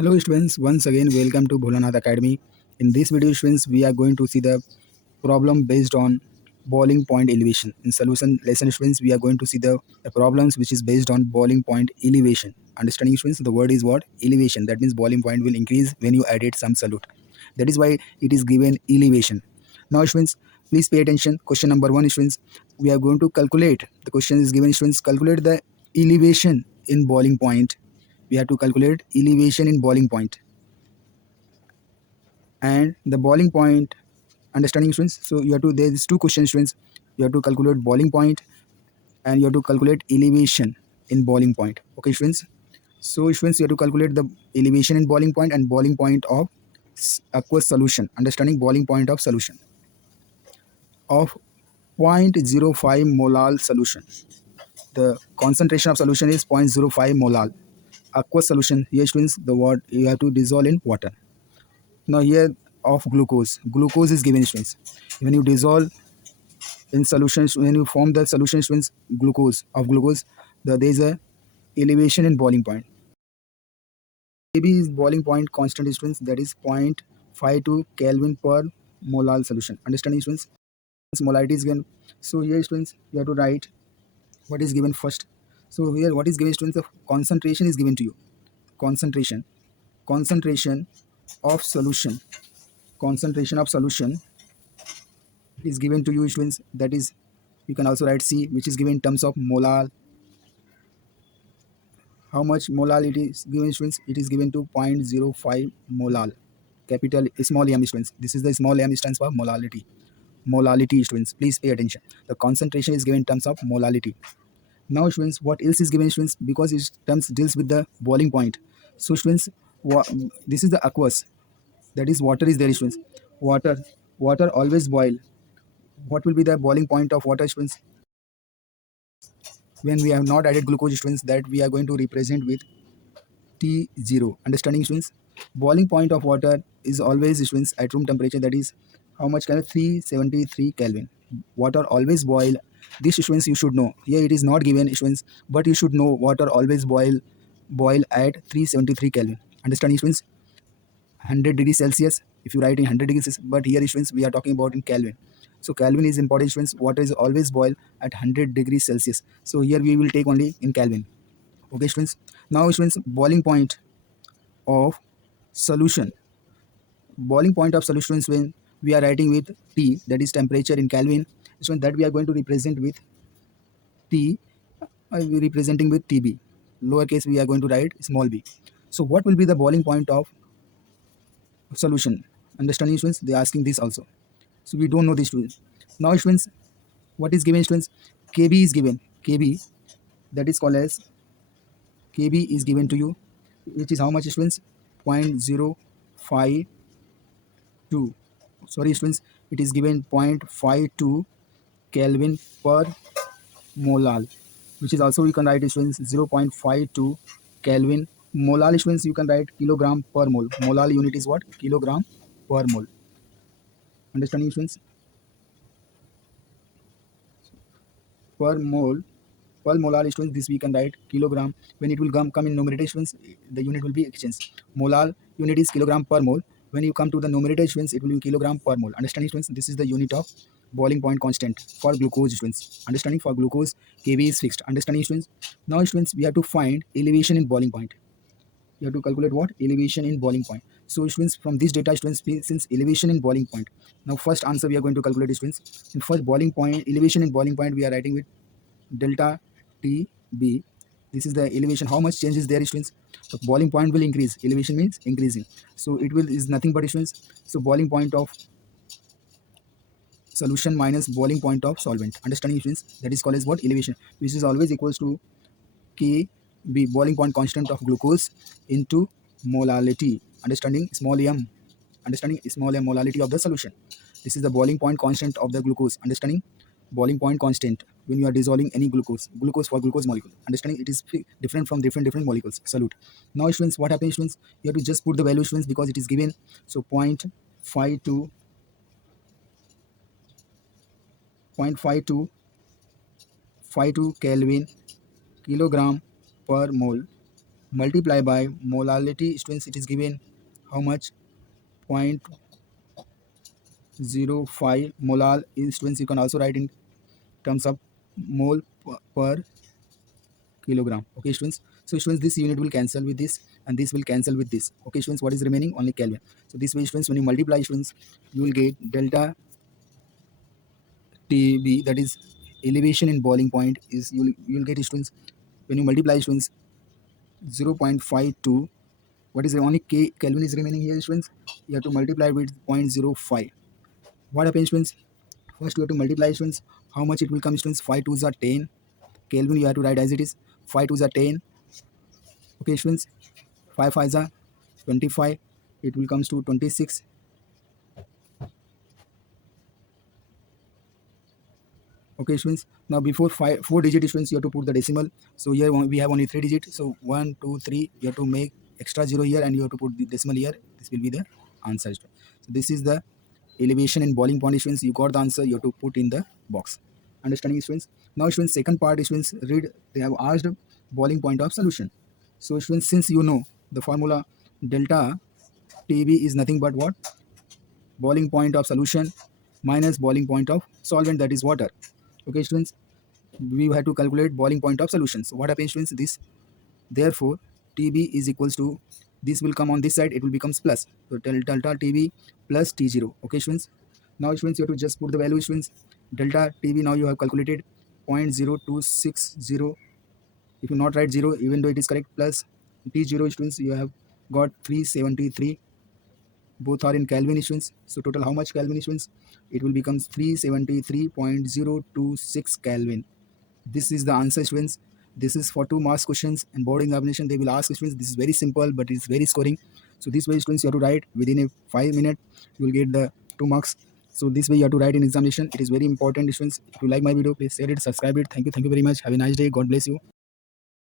Hello students, once again welcome to Bholanathacademy. In this video students, we are going to see the problem based on boiling point elevation. In solution lesson students, we are going to see the problems which is based on boiling point elevation. Understanding students, the word is what? Elevation. That means boiling point will increase when you added some solute. That is why it is given elevation. Now students, please pay attention. Question number 1 students, we are going to calculate. The question is given students, calculate the elevation in boiling point. We have to calculate elevation in boiling point and the boiling point. Understanding students, so you have to, there is two questions students. You have to calculate boiling point and you have to calculate elevation in boiling point. Okay students, so students, you have to calculate the elevation in boiling point and boiling point of aqueous solution. Understanding boiling point of solution of 0.05 molal solution. The concentration of solution is 0.05 molal. Aqueous solution, here students, the word you have to dissolve in water. Now here of glucose is given students. When you dissolve in solutions, when you form the solution students, glucose, there is a elevation in boiling point. Kb is boiling point constant students, that is 0.52 Kelvin per molal solution. Understanding students, molarity is given. So here students, you have to write what is given first. So here what is given students, the concentration is given to you. Concentration of solution, concentration of solution is given to you students, that is, you can also write C, which is given in terms of molal. How much molal it is given students? It is given to 0.05 molal. Capital small m students, this is the small m stands for molality. Molality students, please pay attention. The concentration is given in terms of molality. Now students, what else is given students? Because it terms deals with the boiling point. So students, this is the aqueous, that is water is there students. Water always boil. What will be the boiling point of water students? When we have not added glucose students, that we are going to represent with T0. Understanding students, boiling point of water is always students at room temperature, that is how much Kelvin? 373 Kelvin. Water always boil. This students you should know. Here it is not given students, but you should know water always boil at 373 Kelvin. Understanding students, 100 degrees Celsius if you write in 100 degrees Celsius, but here students we are talking about in Kelvin. So Kelvin is important students. Water is always boil at 100 degrees Celsius. So here we will take only in Kelvin. Okay students, now students, boiling point of solution. Boiling point of solutions when we are writing with T, that is temperature in Kelvin, so that we are going to represent with T, representing with TB. Lowercase we are going to write small b. So what will be the boiling point of solution? Understanding students, they are asking this also. So we don't know this students. Now students, what is given students? Kb is given. Kb, that is called as Kb is given to you, which is how much students? 0.052. Sorry students, it is given 0.52 Kelvin per molal, which is also we can write students 0.52 Kelvin. Molal students you can write kilogram per mole. Molal unit is what? Kilogram per mole. Understanding students? Per mole, per molar students, this we can write kilogram. When it will come in numerator students, the unit will be exchanged. Molar unit is kilogram per mole. When you come to the numerator students, it will be kilogram per mole. Understanding students, this is the unit of boiling point constant for glucose students. Understanding, for glucose Kb is fixed. Understanding students, now students we have to find elevation in boiling point. You have to calculate what? Elevation in boiling point. So students, from this data students, since elevation in boiling point, now first answer we are going to calculate students. In first boiling point, elevation in boiling point, we are writing with delta TB. This is the elevation. How much change is there students? The boiling point will increase. Elevation means increasing. So it will is nothing but students. So boiling point of solution minus boiling point of solvent. Understanding students? That is called as what? Elevation, which is always equals to Kb, boiling point constant of glucose, into molality. Understanding small m. Understanding small m, molality of the solution. This is the boiling point constant of the glucose. Understanding boiling point constant when you are dissolving any glucose for glucose molecule. Understanding it is different from different molecules. Salute. Now students, what happens students? You have to just put the value students because it is given. So 0.52 Kelvin kilogram per mole multiply by molarity. Students, it is given how much? 0.05 molal is, students, you can also write in terms of mole per kilogram. Okay, students. So, students, this unit will cancel with this, and this will cancel with this. Okay, students, what is remaining? Only Kelvin. So, this way, students, when you multiply, students, you will get delta TB, that is elevation in boiling point, is you will get, students, when you multiply, students, 0.52. What is the only K Kelvin is remaining here, students? You have to multiply with 0.05. What happens, students? First, you have to multiply, students. How much it will come, students? 5 2s are 10. Kelvin you have to write as it is. 5 2s are 10. Okay, students. 5 5s are 25. It will comes to 26. Okay, students. Now before 4 digit, students, you have to put the decimal. So here we have only 3 digits. So 1 2 3. You have to make extra 0 here, and you have to put the decimal here. This will be the answer. So this is the elevation in boiling point, students. You got the answer. You have to put in the box. Understanding, students? Now, students, second part, students, read. They have asked boiling point of solution. So, students, since you know the formula, delta TB is nothing but what? Boiling point of solution minus boiling point of solvent, that is water. Okay, students, we have to calculate boiling point of solution. So what happens, students? This, therefore, TB is equals to, this will come on this side, it will becomes plus. So delta TB plus T0. Okay, students. Now, students, you have to just put the value, students. Delta TB now you have calculated 0.0260. If you not write 0, even though it is correct, plus T0, students, you have got 373. Both are in Kelvin, students. So total how much Kelvin, students? It will become 373.026 Kelvin. This is the answer, students. This is for 2 marks questions and board examination. They will ask, students. This is very simple, but it's very scoring. So this way, students, you have to write within a 5 minute. You will get the 2 marks. So this way you have to write in examination. It is very important, students. If you like my video, please share it, subscribe it. Thank you very much. Have a nice day. God bless you.